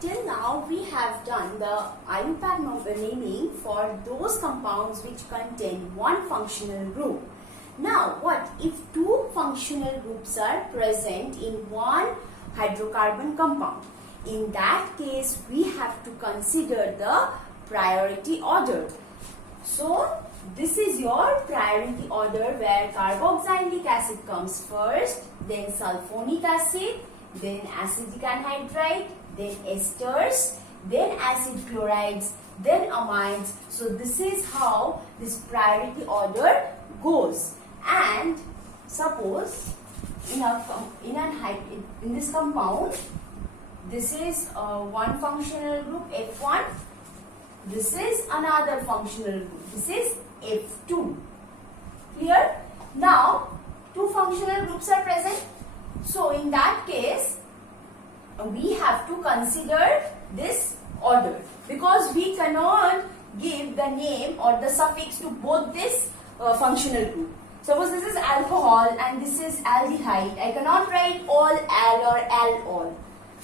Till now we have done the IUPAC naming for those compounds which contain one functional group. Now what if two functional groups are present in one hydrocarbon compound? In that case we have to consider the priority order. So this is your priority order where carboxylic acid comes first, then sulfonic acid, then acetic anhydride, then esters, then acid chlorides, then amines. So this is how this priority order goes. And suppose in this compound, this is one functional group F1. This is another functional group. This is F2. Clear? Now two functional groups are present. So in that case, we have to consider this order because we cannot give the name or the suffix to both this functional group. Suppose this is alcohol and this is aldehyde. I cannot write all al or al-all.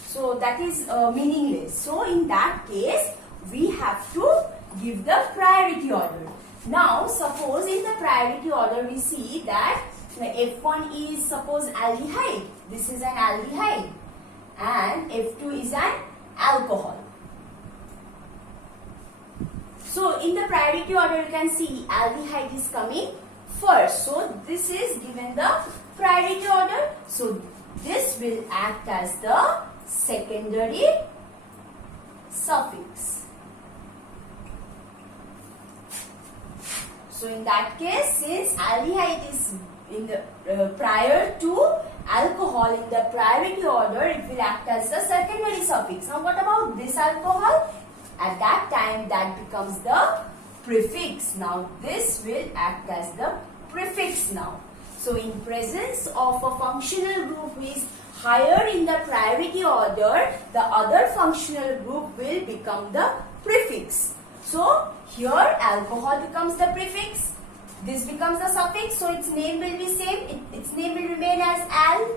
So that is meaningless. So in that case, we have to give the priority order. Now suppose in the priority order we see that F1 is suppose aldehyde. This is an aldehyde. And F2 is an alcohol. So in the priority order you can see aldehyde is coming first. So this is given the priority order. So this will act as the secondary suffix. So in that case, since aldehyde is in the prior to alcohol in the priority order, it will act as the secondary suffix. Now what about this alcohol? At that time that becomes the prefix. Now this will act as the prefix now. So in presence of a functional group which is higher in the priority order, the other functional group will become the prefix. So here alcohol becomes the prefix. This becomes the suffix, so its name will be same. Its name will remain as al.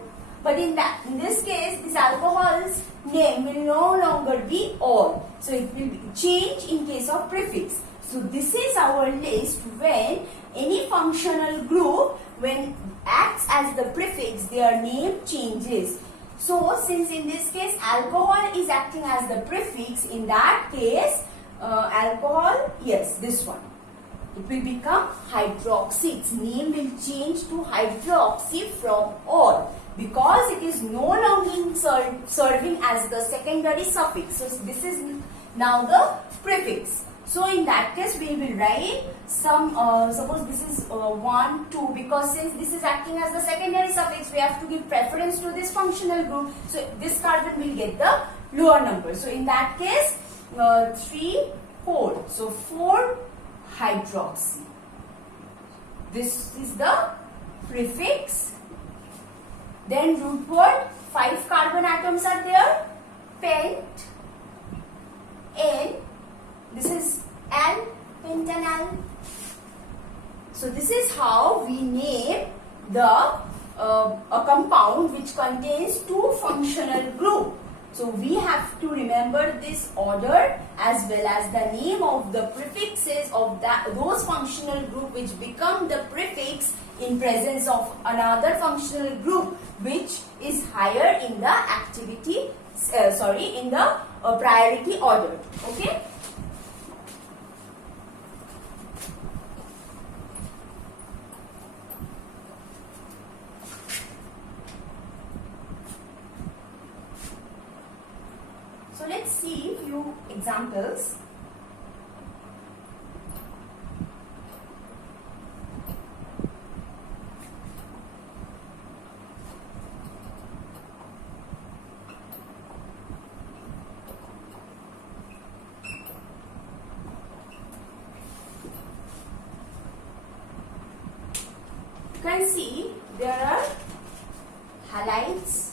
But in this case, this alcohol's name will no longer be all. So it will change in case of prefix. So this is our list when any functional group, when acts as the prefix, their name changes. So since in this case alcohol is acting as the prefix, in that case alcohol, yes, this one, it will become hydroxy. Its name will change to hydroxy from all because it is no longer serving as the secondary suffix. So this is now the prefix. So in that case we will write some, suppose this is 1, 2, because since this is acting as the secondary suffix, we have to give preference to this functional group. So this carbon will get the lower number. So in that case 3, 4. So 4 hydroxy. This is the prefix. Then root word, 5 carbon atoms are there. Pent, N. This is al, pentanal. So this is how we name the a compound which contains two functional groups. So we have to remember this order as well as the name of the prefixes of those functional group which become the prefix in presence of another functional group which is higher in the activity, in the priority order. Okay. So let's see a few examples. You can see there are halides,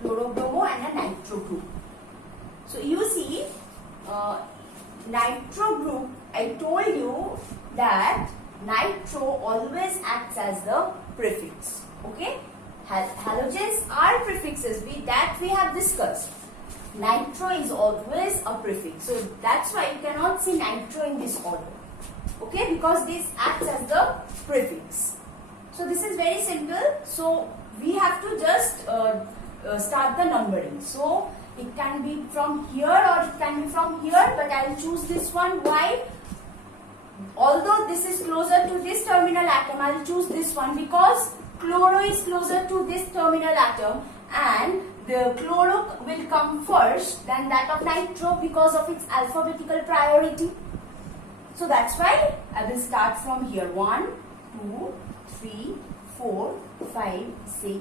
chlorobromo and a nitro group. So you see nitro group, I told you that nitro always acts as the prefix. Okay, halogens are prefixes, that we have discussed. nitro is always a prefix. So that's why you cannot see nitro in this order. Okay, because this acts as the prefix. So this is very simple. So we have to just start the numbering. So it can be from here or it can be from here, but I will choose this one. Why? Although this is closer to this terminal atom, I will choose this one because chloro is closer to this terminal atom and the chloro will come first than that of nitro because of its alphabetical priority. So that's why I will start from here. 1, 2, 3, 4, 5, 6,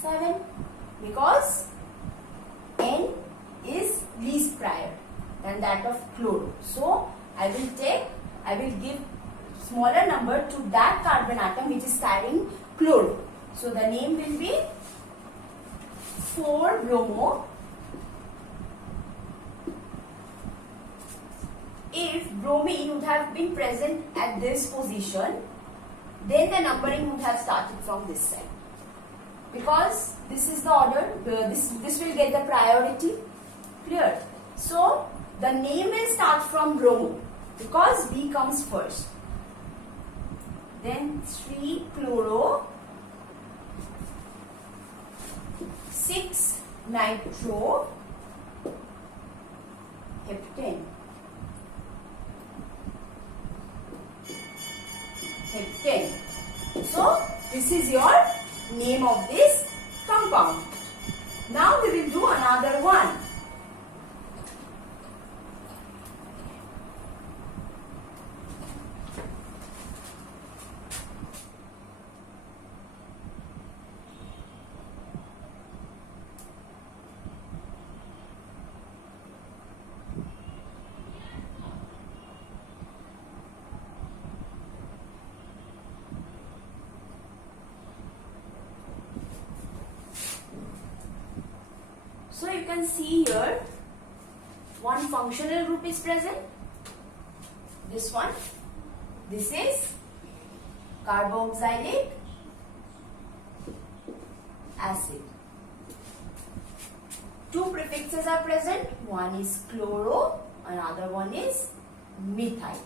7. Because N is least prior than that of chloro. So I will give smaller number to that carbon atom which is carrying chloro. So the name will be 4-bromo. If bromine would have been present at this position, then the numbering would have started from this side. Because this is the order, this will get the priority. Clear? So the name will start from bromo because B comes first. Then 3-chloro, 6-nitro, heptane. So this is your name of this compound. Now we will do another one. So you can see here one functional group is present. This one. This is carboxylic acid. Two prefixes are present. One is chloro, another one is methyl.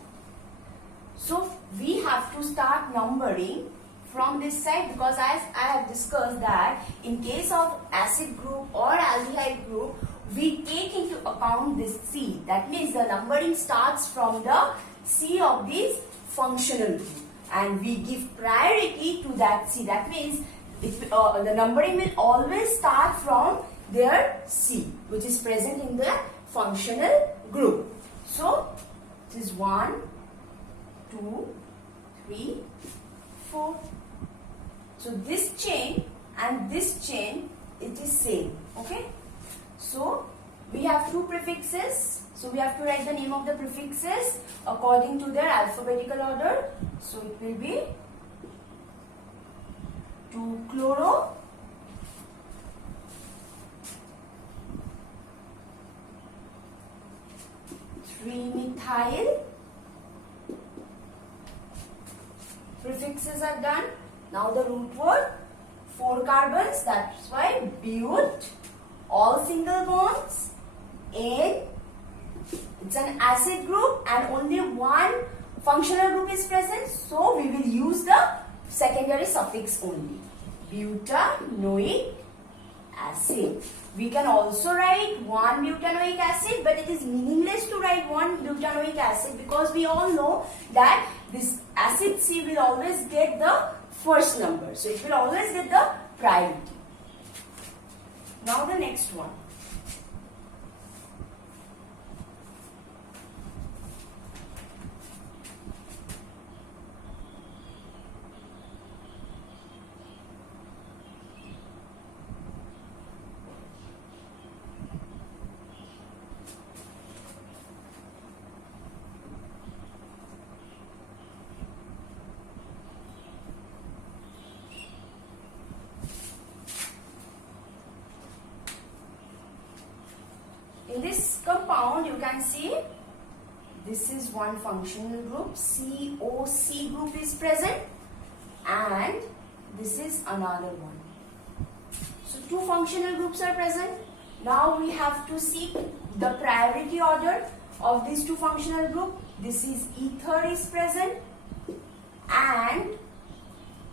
So we have to start numbering from this side because as I have discussed that in case of acid group or aldehyde group, we take into account this C. That means the numbering starts from the C of this functional group and we give priority to that C. That means the numbering will always start from their C, which is present in the functional group. So this is 1, 2, 3, 4. So this chain and this chain, it is same. Okay. So we have two prefixes. So we have to write the name of the prefixes according to their alphabetical order. So it will be 2-chloro, 3-methyl. Prefixes are done. Now the root word, 4 carbons, that's why but, all single bonds, N, it's an acid group and only one functional group is present, so we will use the secondary suffix only, butanoic acid. We can also write 1 butanoic acid, but it is meaningless to write 1 butanoic acid because we all know that this acid C will always get the first number. So it will always get the priority. Now the next one. In this compound, you can see this is one functional group, COC group is present and this is another one. So two functional groups are present. Now we have to see the priority order of these two functional group. This is ether is present and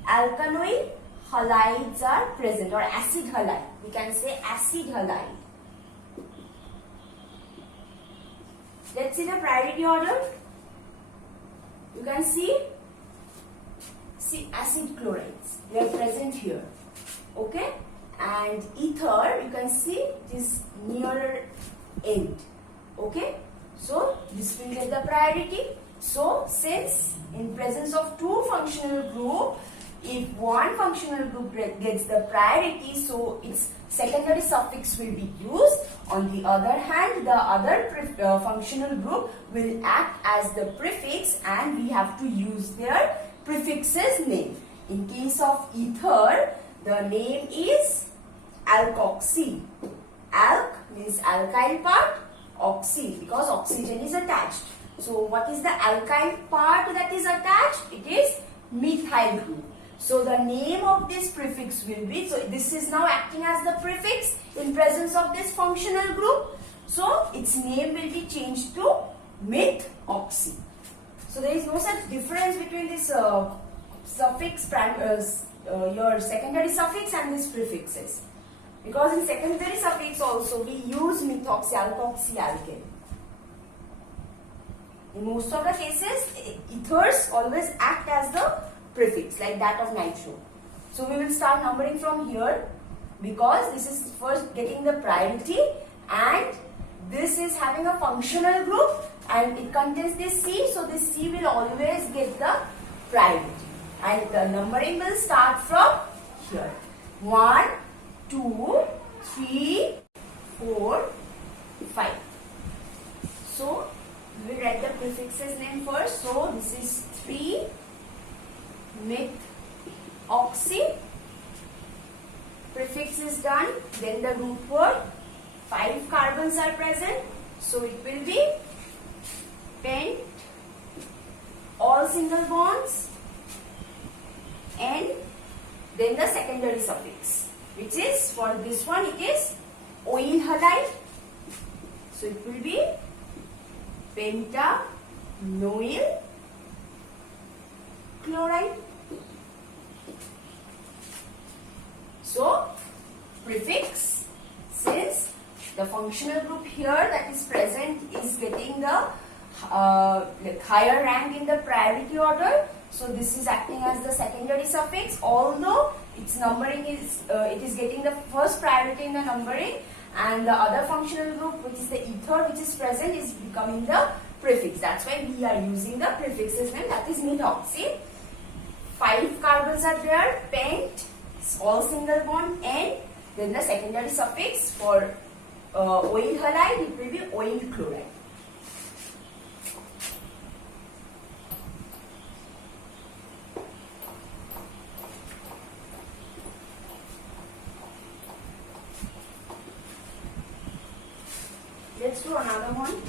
alkanoid halides are present, or acid halide. We can say acid halide. Let's see the priority order. You can see acid chlorides. They are present here. Okay? And ether, you can see this nearer end. Okay? So this will get the priority. So since in presence of two functional group, if one functional group gets the priority, so its secondary suffix will be used. On the other hand, the other functional group will act as the prefix and we have to use their prefix's name. In case of ether, the name is alkoxy. Alk means alkyl part, oxy because oxygen is attached. So what is the alkyl part that is attached? It is methyl group. So the name of this prefix will be, so this is now acting as the prefix in presence of this functional group. So its name will be changed to methoxy. So there is no such difference between this suffix, your secondary suffix and these prefixes. Because in secondary suffix also we use methoxy, alkoxy, alkane. In most of the cases, ethers always act as the prefix, like that of nitro. So we will start numbering from here because this is first getting the priority and this is having a functional group and it contains this C, so this C will always get the priority. And the numbering will start from here. 1, 2, 3, 4, 5. So we will write the prefix's name first. So this is 3 methoxy. Prefix is done. Then the root word. 5 carbons are present. So it will be pent, all single bonds, and then the secondary suffix, which is for this one it is oil halide. So it will be pentanoyl chloride. So prefix, since the functional group here that is present is getting the higher rank in the priority order, so this is acting as the secondary suffix, although its numbering is it is getting the first priority in the numbering, and the other functional group, which is the ether, which is present, is becoming the prefix. That's why we are using the prefix's name, that is methoxy. 5 carbons are there, pent, all single bond, and then the secondary suffix for oil halide, it will be oil chloride. Let's do another one.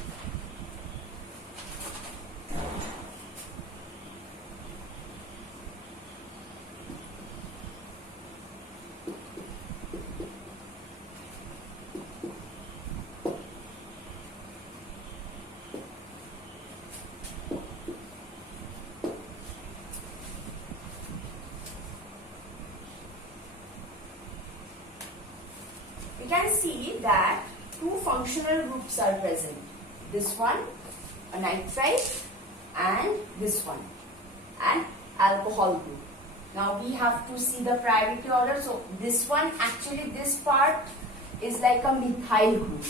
We can see that two functional groups are present. This one, a nitrite, and this one, an alcohol group. Now we have to see the priority order. So this one, actually this part is like a methyl group.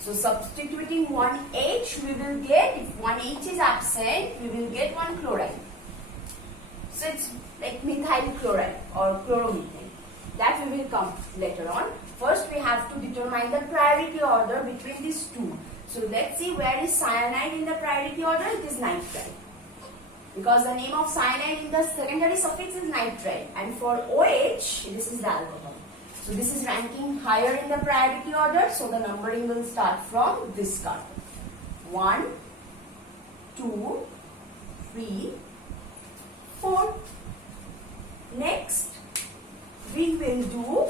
So substituting one H, we will get, if one H is absent, we will get one chloride. So it's like methyl chloride or chloromethane. That we will come later on. First we have to determine the priority order between these two. So let's see where is cyanide in the priority order. It is nitrite. Because the name of cyanide in the secondary suffix is nitrite. And for OH, this is the alcohol. So this is ranking higher in the priority order. So the numbering will start from this carbon. 1, 2, 3, 4. Next, we will do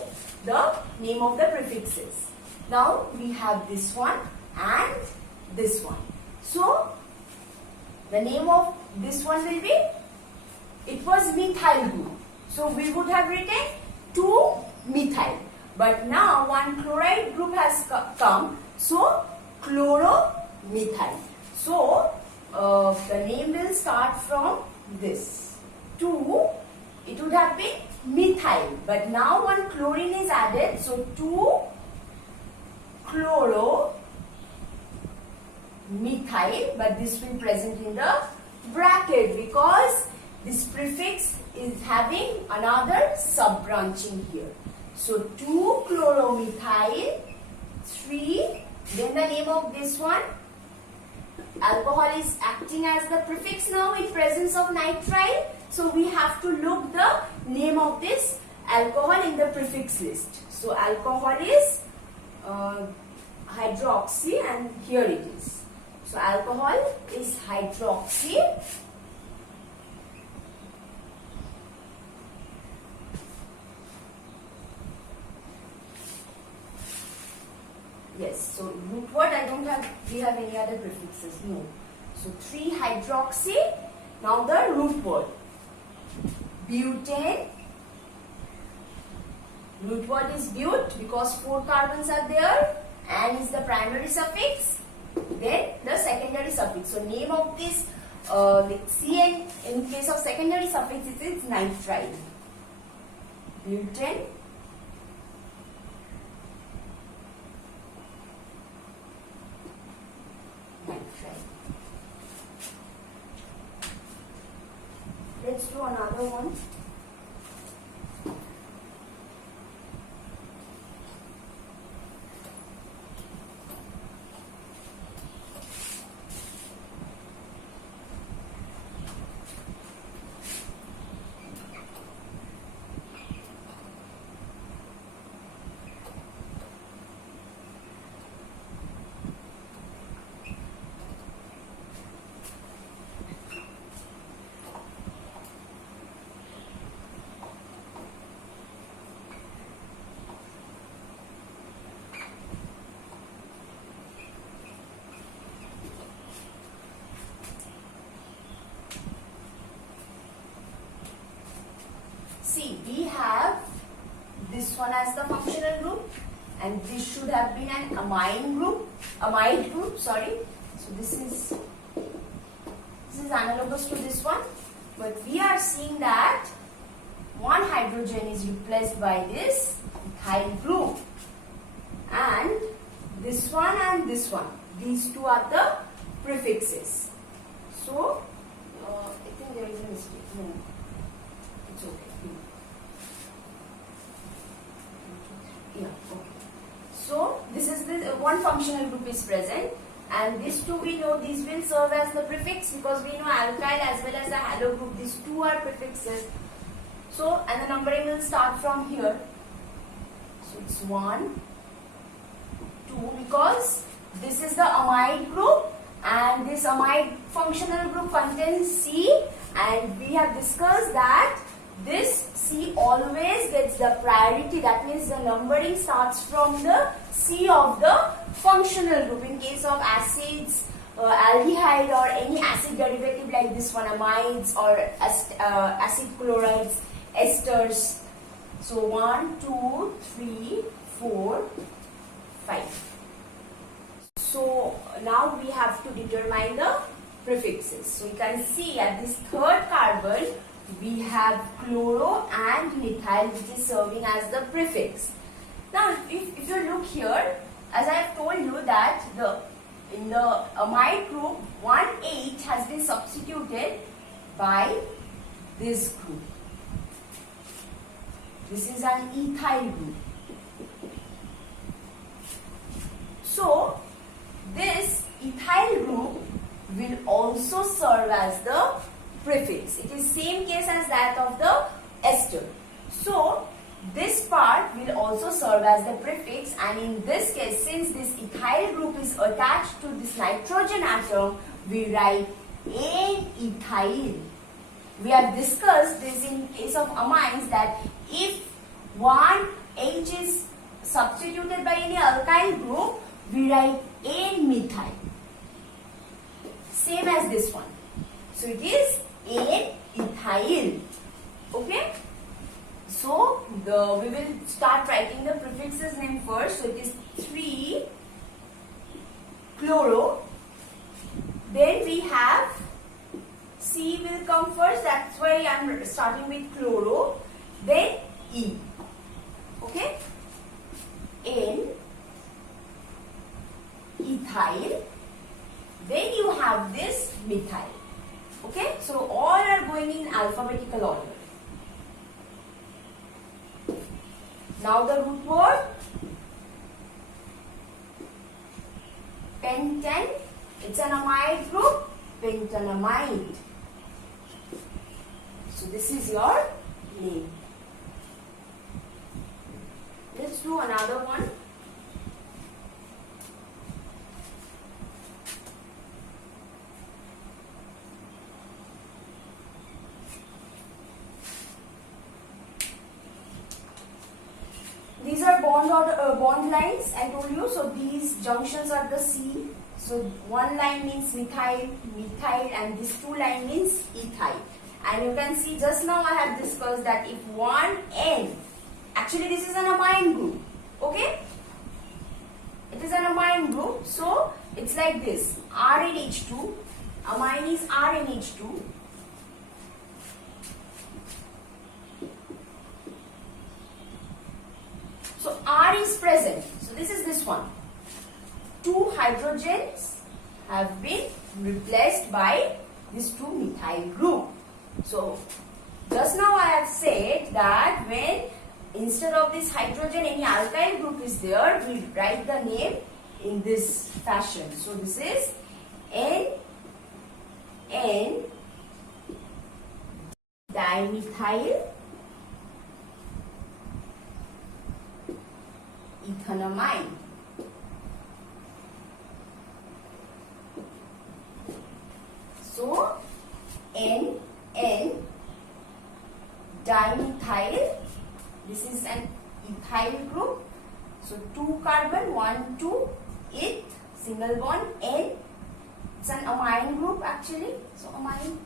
the name of the prefixes. Now we have this one and this one. So the name of this one will be, it was methyl group. So we would have written 2-methyl. But now one chloride group has come. So chloromethyl. So the name will start from this. 2, it would have been methyl. But now one chlorine is added. So 2-chloromethyl. But this will present in the bracket because this prefix is having another sub-branching here. So 2-chloromethyl, 3, then the name of this one. Alcohol is acting as the prefix now in presence of nitrile. So we have to look the name of this alcohol in the prefix list. So alcohol is hydroxy, and here it is. So alcohol is hydroxy. Yes, so root word I don't have, we have any other prefixes? No. So 3-hydroxy. Now the root word. Butane. Root word is but because 4 carbons are there and is the primary suffix. Then the secondary suffix. So name of this CN in case of secondary suffix it is nitrile. Butane. Let's do another one. See, we have this one as the functional group and this should have been an amide group, sorry. So this is analogous to this one, but we are seeing that one hydrogen is replaced by this ethyl group, and this one and this one, these two are the prefixes. So I think there is a mistake. No, it's okay. Yeah, okay. So this is the one functional group is present, and these two we know these will serve as the prefix because we know alkyl as well as the halo group, these two are prefixes. So and the numbering will start from here. So it's 1, 2 because this is the amide group and this amide functional group contains C, and we have discussed that this C always gets the priority. That means the numbering starts from the C of the functional group. In case of acids, aldehyde or any acid derivative like this one, amides or acid chlorides, esters. So 1, 2, 3, 4, 5. So now we have to determine the prefixes. So you can see at this third carbon we have chloro and methyl, which is serving as the prefix. Now if you look here, as I have told you that in the amide group 1H has been substituted by this group. This is an ethyl group. So this ethyl group will also serve as the prefix. It is same case as that of the ester. So this part will also serve as the prefix, and in this case, since this ethyl group is attached to this nitrogen atom, we write N-ethyl. We have discussed this in case of amines that if one H is substituted by any alkyl group, we write N-methyl. Same as this one. So it is N-ethyl. Okay. So we will start writing the prefixes name first. So it is 3-chloro. Then we have C will come first. That's why I am starting with chloro. Then E. Okay. N, ethyl. Then you have this methyl. Okay. So all are going in alphabetical order. Now the root word pentan. It's an amide group, pentanamide. So this is your name. Let's do another one. These are bond lines, I told you. So these junctions are the C. So one line means methyl, and this two line means ethyl. And you can see just now I have discussed that if one N, actually this is an amine group. Okay? It is an amine group. So it's like this. RNH2. Amine is RNH2. So R is present. So this is this one. 2 hydrogens have been replaced by this 2 methyl group. So just now I have said that when instead of this hydrogen any alkyl group is there, we write the name in this fashion. So this is N dimethyl ethanamine. So N dimethyl, this is an ethyl group. So 2 carbon, 1, 2, eth, single bond, N. It's an amine group actually. So amine.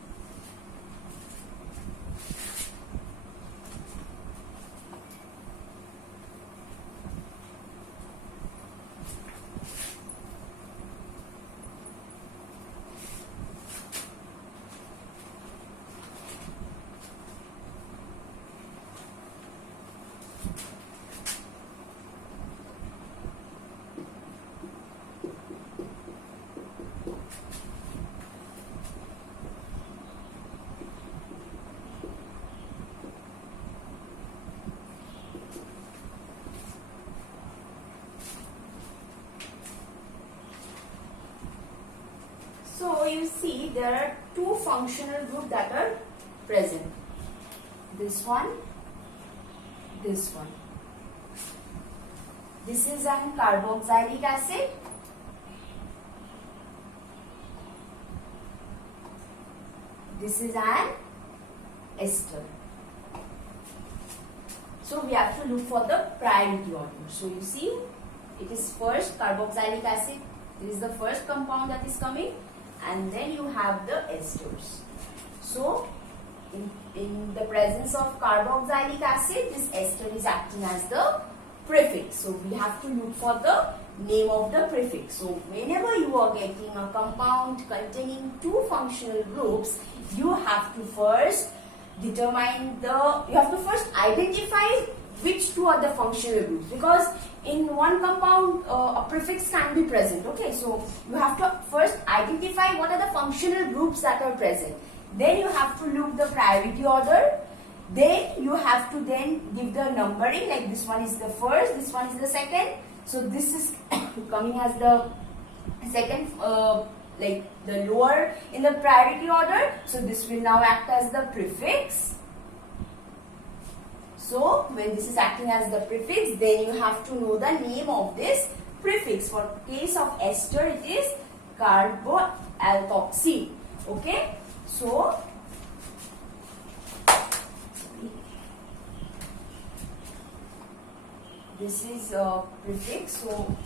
So you see there are 2 functional groups that are present. This one, this one. This is an carboxylic acid. This is an ester. So we have to look for the priority order. So you see, it is first carboxylic acid. This is the first compound that is coming. And then you have the esters. So in the presence of carboxylic acid, this ester is acting as the prefix. So we have to look for the name of the prefix. So whenever you are getting a compound containing 2 functional groups, you have to first identify which 2 are the functional groups, because in one compound a prefix can be present. Okay, so you have to first identify what are the functional groups that are present. Then you have to look the priority order. Then you have to then give the numbering, like this one is the first, this one is the second. So this is coming as the second, like the lower in the priority order. So this will now act as the prefix. So when this is acting as the prefix, then you have to know the name of this prefix. For case of ester, it is carboalkoxy. Okay, so this is a prefix, so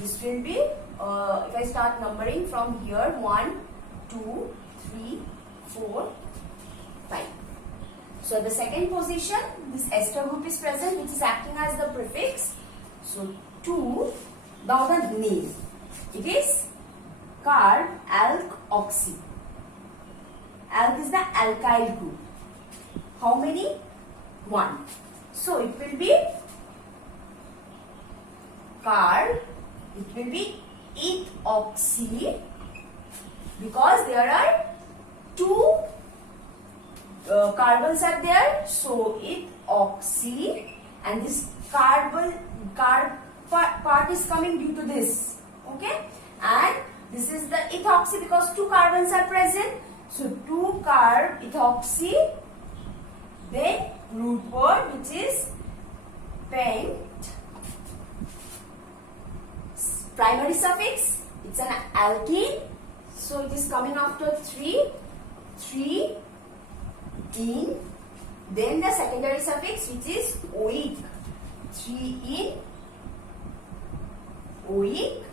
this will be, if I start numbering from here, 1, 2, 3, 4, 5. So at the second position, this ester group is present, which is acting as the prefix. So 2, now the name. It is carb alk oxy. Alk is the alkyl group. How many? 1. So it will be carb, it will be ethoxy, because there are 2 carbons are there, so ethoxy, and this carb part is coming due to this, okay, and this is the ethoxy because 2 carbons are present, so 2 carb ethoxy, then root word which is pent, primary suffix, it's an alkene, so it is coming after 3 in, then the secondary suffix which is oic, 3 in oic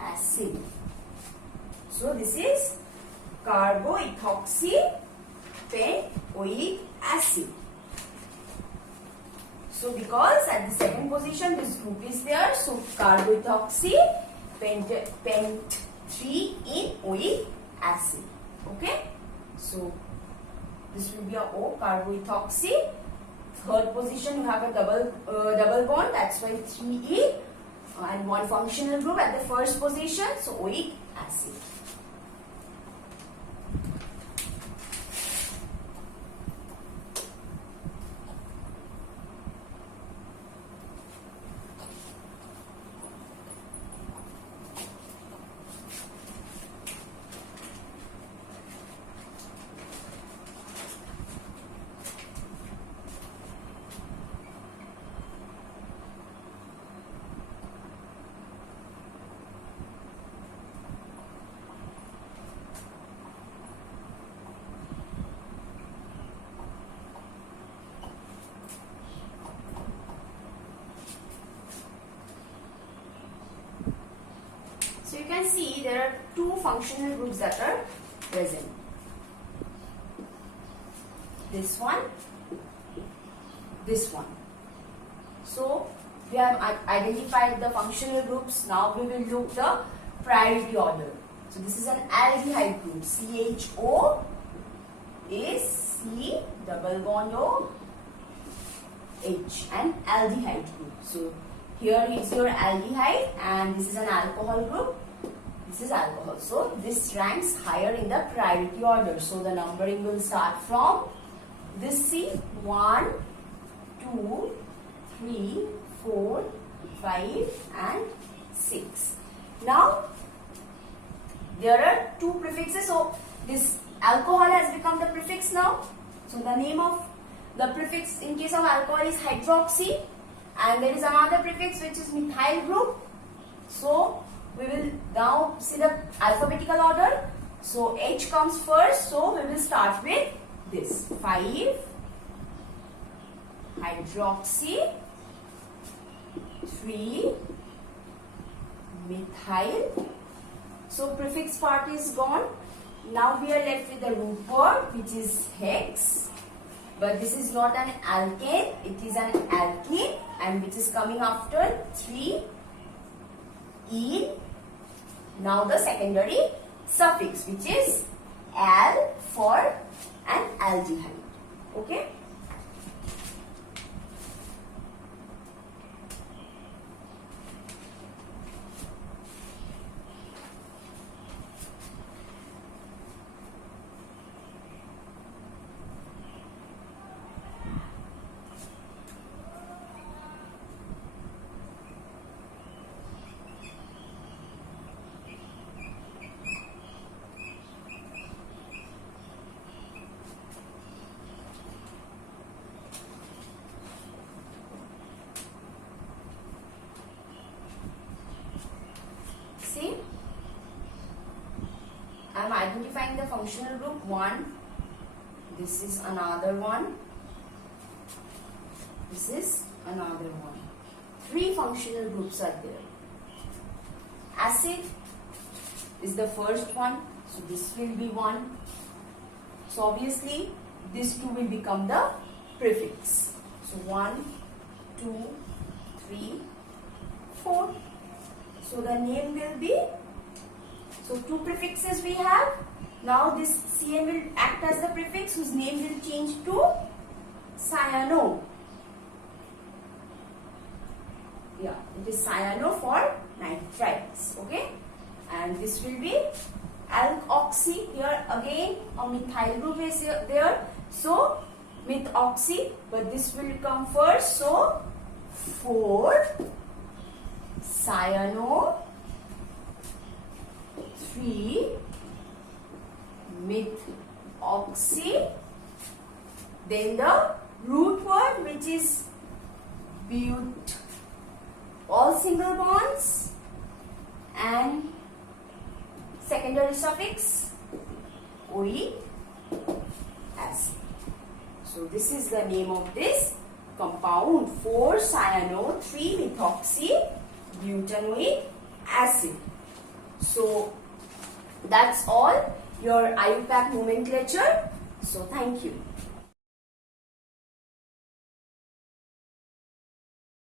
acid. So this is carboethoxy pentoic acid. So because at the second position this group is there, so carboethoxy pent 3 in oic acid. Okay, so this will be a O, carboethoxy. Third position you have a double bond, that's why 3E, and 1 functional group at the first position, so oic acid. So you can see there are 2 functional groups that are present. This one, this one. So we have identified the functional groups. Now we will look the priority order. So this is an aldehyde group. CHO is C double bond O H, and aldehyde group. So here is your aldehyde and this is an alcohol group. This is alcohol. So this ranks higher in the priority order. So the numbering will start from this C, 1, 2, 3, 4, 5 and 6. Now there are 2 prefixes. So this alcohol has become the prefix now. So the name of the prefix in case of alcohol is hydroxy, and there is another prefix which is methyl group. So we will now see the alphabetical order. So H comes first, so we will start with this 5 hydroxy, 3 methyl. So prefix part is gone. Now we are left with the root word which is hex, but this is not an alkane, it is an alkene, and which is coming after 3 ene. Now the secondary suffix which is al for an aldehyde. Okay. See, I am identifying the functional group 1. This is another one. This is another one. 3 functional groups are there. Acid is the first one, so this will be 1. So obviously this 2 will become the prefix. So 1, 2, 3, 4. So the name will be, so 2 prefixes we have. Now this CN will act as the prefix whose name will change to cyano. Yeah, it is cyano for nitrites. Okay, and this will be alkoxy. Here again a methyl group is there, so methoxy, but this will come first. So 4 cyano, 3 methoxy, then the root word which is but, all single bonds, and secondary suffix oic acid. So this is the name of this compound, 4-cyano 3-methoxy butanoic acid. So that's all your IUPAC nomenclature. So thank you.